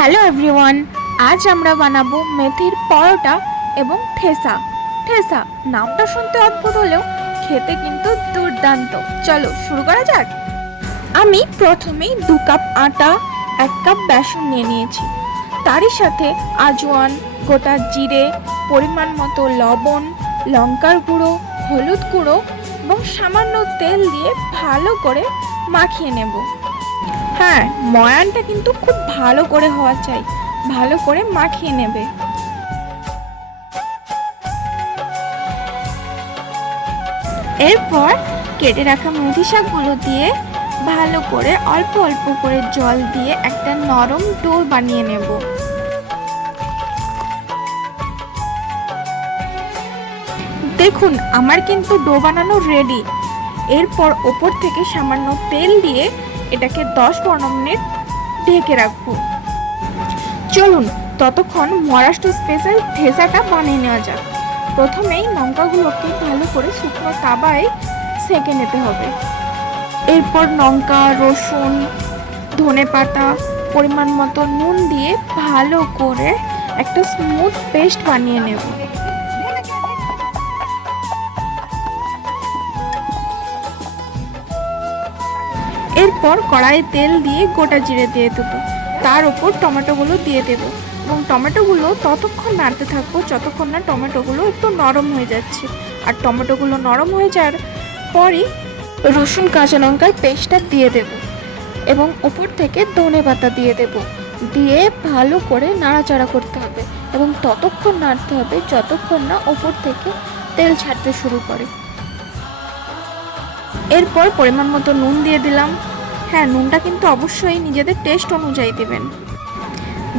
Hello everyone, আজ আমরা বানাবো মেথির পরোটা এবং ঠেসা। ঠেসা নামটা শুনতে অদ্ভুত হলেও খেতে কিন্তু দুর্দান্ত। চলো শুরু করা যাক। আমি প্রথমেই দু কাপ আটা, এক কাপ বেসন নিয়ে নিয়েছি। তারই সাথে আজওয়ান, গোটা জিরে, পরিমাণ মতো লবণ, লঙ্কার গুঁড়ো, হলুদ গুঁড়ো এবং সামান্য তেল দিয়ে ভালো করে মাখিয়ে নেব। হ্যাঁ ময়ানটা কিন্তু খুব ভালো করে হওয়া চাই। ভালো করে মাখিয়ে নেবে। এরপর কেটে রাখা মেথি শাকগুলো দিয়ে ভালো করে অল্প অল্প করে জল দিয়ে একটা নরম ডো বানিয়ে নেব। দেখুন, আমার কিন্তু ডো বানানো রেডি এরপর ওপর থেকে সামান্য তেল দিয়ে এটাকে দশ পনেরো মিনিট ঢেকে রাখব। চলুন, ততক্ষণ মহারাষ্ট্র স্পেশাল ঠেসাটা বানিয়ে নেওয়া যাক। প্রথমেই লঙ্কাগুলোকে ভালো করে শুকনো তাবায় সেঁকে নিতে হবে। এরপর লঙ্কা, রসুন, ধনে পাতা, পরিমাণ মতো নুন দিয়ে ভালো করে একটা স্মুথ পেস্ট বানিয়ে নেব। এরপর কড়াইয়ে তেল দিয়ে গোটা জিরে দিয়ে দেবো। তার উপর টমেটোগুলো দিয়ে দেবো। এবং টমেটোগুলো ততক্ষণ নাড়তে থাকব যতক্ষণ না টমেটোগুলো একটু নরম হয়ে যাচ্ছে। আর টমেটোগুলো নরম হয়ে যাওয়ার পরই রসুন, কাঁচা লঙ্কার পেস্টটা দিয়ে দেব এবং উপর থেকে ধনে পাতা দিয়ে দেব। দিয়ে ভালো করে নাড়াচাড়া করতে হবে এবং ততক্ষণ নাড়তে হবে যতক্ষণ না ওপর থেকে তেল ছাড়তে শুরু করে। এরপর পরিমাণ মতো নুন দিয়ে দিলাম। হ্যাঁ নুনটা কিন্তু অবশ্যই নিজেদের টেস্ট অনুযায়ী দেবেন।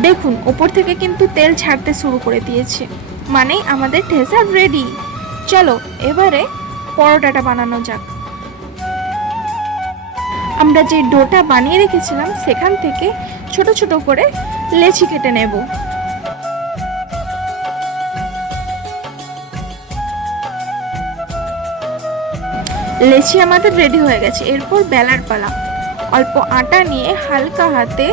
দেখুন, ওপর থেকে কিন্তু তেল ছাড়তে শুরু করে দিয়েছে। মানে আমাদের ঠেসা রেডি চলো, এবারে পরোটাটা বানানো যাক। আমরা যে ডোটা বানিয়ে রেখেছিলাম, সেখান থেকে ছোট ছোট করে লেচি কেটে নেব। লেচি আমাদের রেডি হয়ে গেছে। এরপর বেলার পালা। অল্প আটা নিয়ে হালকা হাতে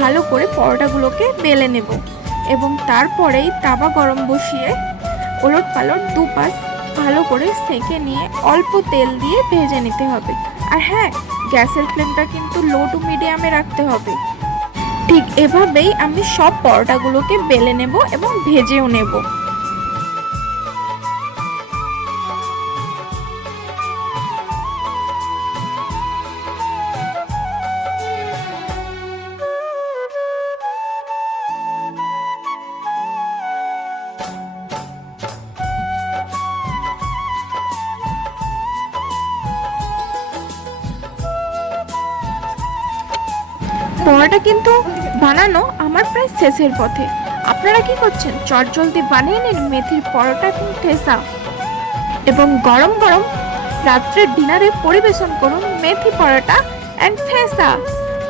ভালো করে পরোটাগুলোকে বেলে নেব এবং তারপরেই তাওয়া গরম বসিয়ে ওলট পালট দুপাশ ভালো করে সেঁকে নিয়ে অল্প তেল দিয়ে ভেজে নিতে হবে। আর হ্যাঁ গ্যাসের ফ্লেমটা কিন্তু লো টু মিডিয়ামে রাখতে হবে। ঠিক এভাবেই আমি সব পরোটাগুলোকে বেলে নেব এবং ভেজেও নেব। পরোটা কিন্তু বানানো আমার প্রায় শেষের পথে। আপনারা কি করছেন? চট জলদি বানিয়ে নিন মেথির পরোটা এবং ঠেসা এবং গরম গরম রাত্রের ডিনারে পরিবেশন করুন মেথি পরোটা অ্যান্ড ঠেসা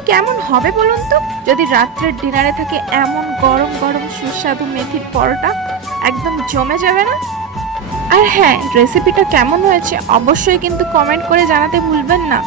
কেমন হবে বলুন তো? যদি রাত্রের ডিনারে থাকে এমন গরম গরম সুস্বাদু মেথির পরোটা, একদম জমে যাবে না? আর হ্যাঁ রেসিপিটা কেমন হয়েছে অবশ্যই কিন্তু কমেন্ট করে জানাতে ভুলবেন না।